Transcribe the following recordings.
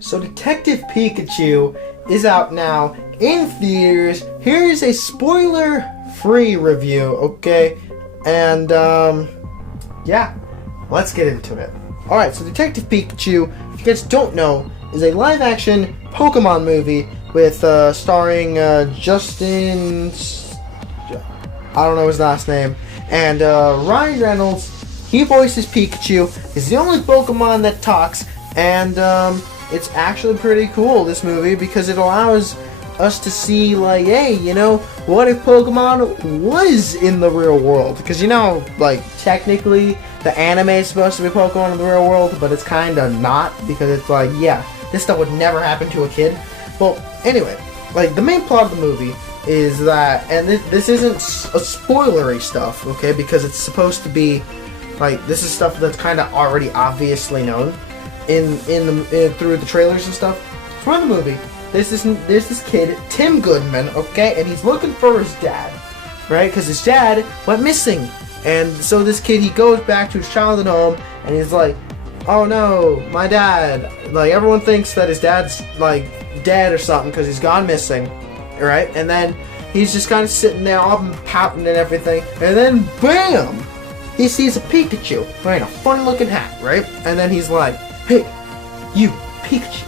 So Detective Pikachu is out now in theaters. Here's a spoiler-free review, okay? And, yeah, let's get into it. Alright, so Detective Pikachu, if you guys don't know, is a live-action Pokemon movie with, starring, Justin... I don't know his last name. And, Ryan Reynolds, he voices Pikachu. He's the only Pokemon that talks. And, it's actually pretty cool, this movie, because it allows us to see, like, hey, you know, what if Pokemon was in the real world? Because, you know, like, technically, the anime is supposed to be Pokemon in the real world, but it's kind of not, because it's like, yeah, this stuff would never happen to a kid. Well, anyway, like, the main plot of the movie is that, and this isn't a spoilery stuff, okay, because it's supposed to be, like, this is stuff that's kind of already obviously known through the trailers and stuff. For the movie, there's this kid, Tim Goodman, okay, and he's looking for his dad, right, because his dad went missing, and so this kid, he goes back to his childhood home, and he's like, oh no, my dad, like, everyone thinks that his dad's, like, dead or something, because he's gone missing, right, and then he's just kind of sitting there all pouting and everything, and then BAM! He sees a Pikachu wearing a funny-looking hat, right, and then he's like, hey, you, Pikachu,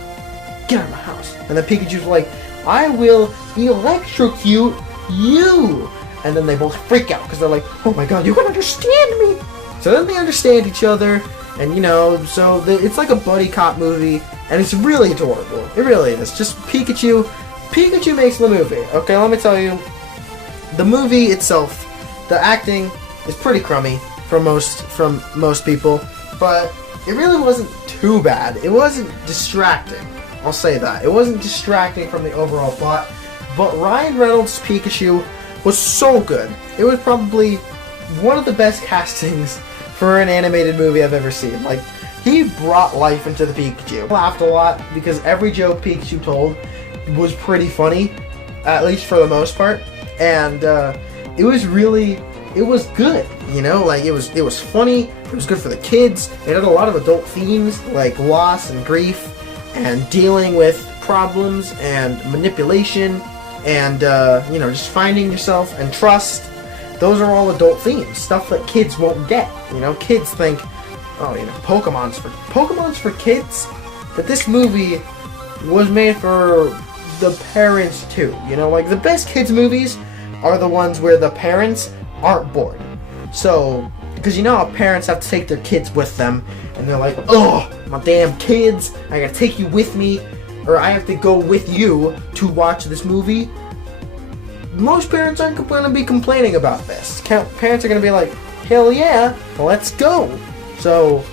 get out of my house. And then Pikachu's like, I will electrocute you. And then they both freak out because they're like, oh my god, you can understand me. So then they understand each other, and you know, so it's like a buddy cop movie, and it's really adorable. It really is. Just Pikachu makes the movie. Okay, let me tell you, the movie itself, the acting is pretty crummy from most people, but it really wasn't too bad. It wasn't distracting. I'll say that. It wasn't distracting from the overall plot, but Ryan Reynolds' Pikachu was so good. It was probably one of the best castings for an animated movie I've ever seen. Like, he brought life into the Pikachu. I laughed a lot because every joke Pikachu told was pretty funny, at least for the most part, and it was good, you know, like, it was funny, it was good for the kids, it had a lot of adult themes, like loss and grief, and dealing with problems, and manipulation, and, you know, just finding yourself, and trust. Those are all adult themes, stuff that kids won't get, you know, kids think, oh, you know, Pokemon's for kids, but this movie was made for the parents too, you know, like, the best kids movies are the ones where the parents aren't bored. So, because you know how parents have to take their kids with them, and they're like, oh, my damn kids, I gotta take you with me, or I have to go with you to watch this movie. Most parents aren't going to be complaining about this. Parents are going to be like, hell yeah, let's go. So,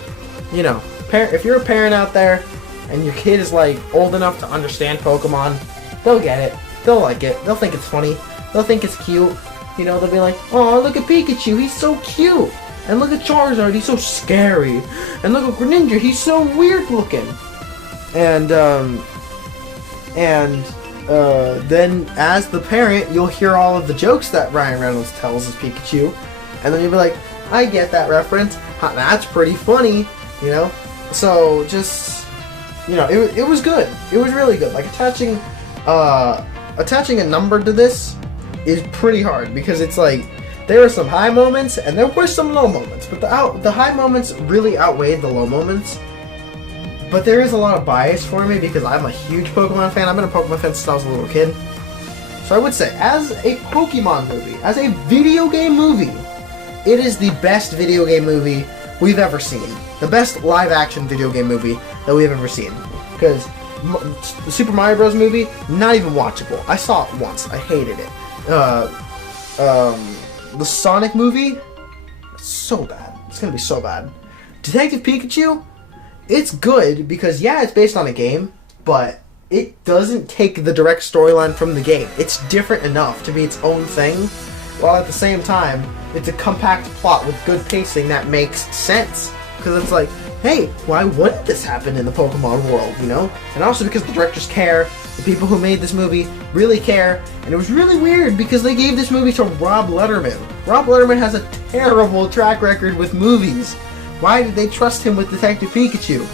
you know, if you're a parent out there, and your kid is, like, old enough to understand Pokemon, they'll get it, they'll like it, they'll think it's funny, they'll think it's cute. You know, they'll be like, oh, look at Pikachu, he's so cute. And look at Charizard, he's so scary. And look at Greninja, he's so weird looking. And then as the parent, you'll hear all of the jokes that Ryan Reynolds tells as Pikachu. And then you'll be like, I get that reference. That's pretty funny, you know? So, just, you know, it was good. It was really good. Like, attaching a number to this is pretty hard, because it's like, there are some high moments and there were some low moments, but the high moments really outweighed the low moments. But there is a lot of bias for me because I'm a huge Pokemon fan. I've been a Pokemon fan since I was a little kid. So I would say, as a Pokemon movie, as a video game movie, it is the best video game movie we've ever seen. The best live-action video game movie that we've ever seen. Because the Super Mario Bros. Movie, not even watchable. I saw it once. I hated it. The Sonic movie, so bad. It's gonna be so bad. Detective Pikachu, it's good because, yeah, it's based on a game, but it doesn't take the direct storyline from the game. It's different enough to be its own thing, while at the same time, it's a compact plot with good pacing that makes sense. Because it's like, hey, why wouldn't this happen in the Pokemon world, you know? And also because the directors care, the people who made this movie really care, and it was really weird because they gave this movie to Rob Letterman. Rob Letterman has a terrible track record with movies. Why did they trust him with Detective Pikachu?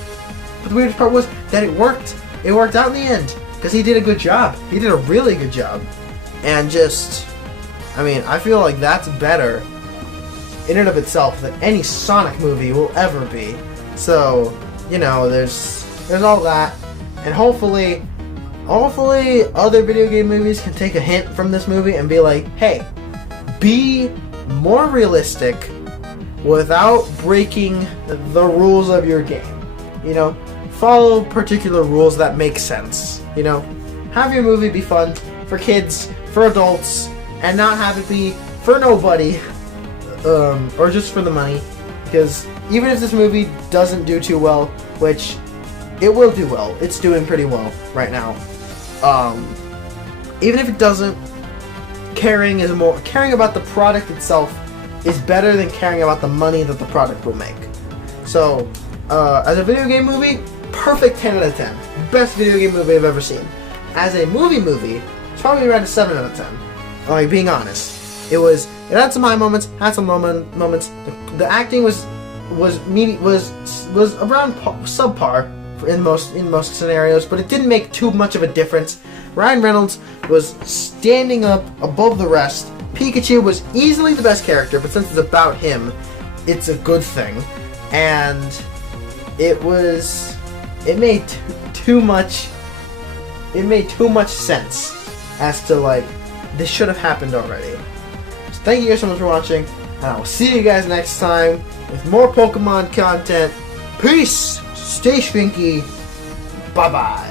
But the weirdest part was that it worked. it worked out in the end because he did a good job. He did a really good job, and just, I mean, I feel like that's better in and of itself than any Sonic movie will ever be. So, you know, there's all that, and hopefully other video game movies can take a hint from this movie and be like, hey, be more realistic without breaking the rules of your game. You know, follow particular rules that make sense. You know, have your movie be fun for kids, for adults, and not have it be for nobody, or just for the money. Because even if this movie doesn't do too well, which it will do well, it's doing pretty well right now. Even if it doesn't, caring about the product itself is better than caring about the money that the product will make. So, as a video game movie, perfect 10 out of 10. Best video game movie I've ever seen. As a movie, it's probably around a 7 out of 10. Like, being honest. It had some high moments, had some moments. The acting was around subpar in most scenarios, but it didn't make too much of a difference. Ryan Reynolds was standing up above the rest. Pikachu was easily the best character, but since it's about him, it's a good thing. And it made too much sense as to, like, this should have happened already. So thank you guys so much for watching, and I will see you guys next time with more Pokemon content. Peace! Stay shrinky. Bye-bye.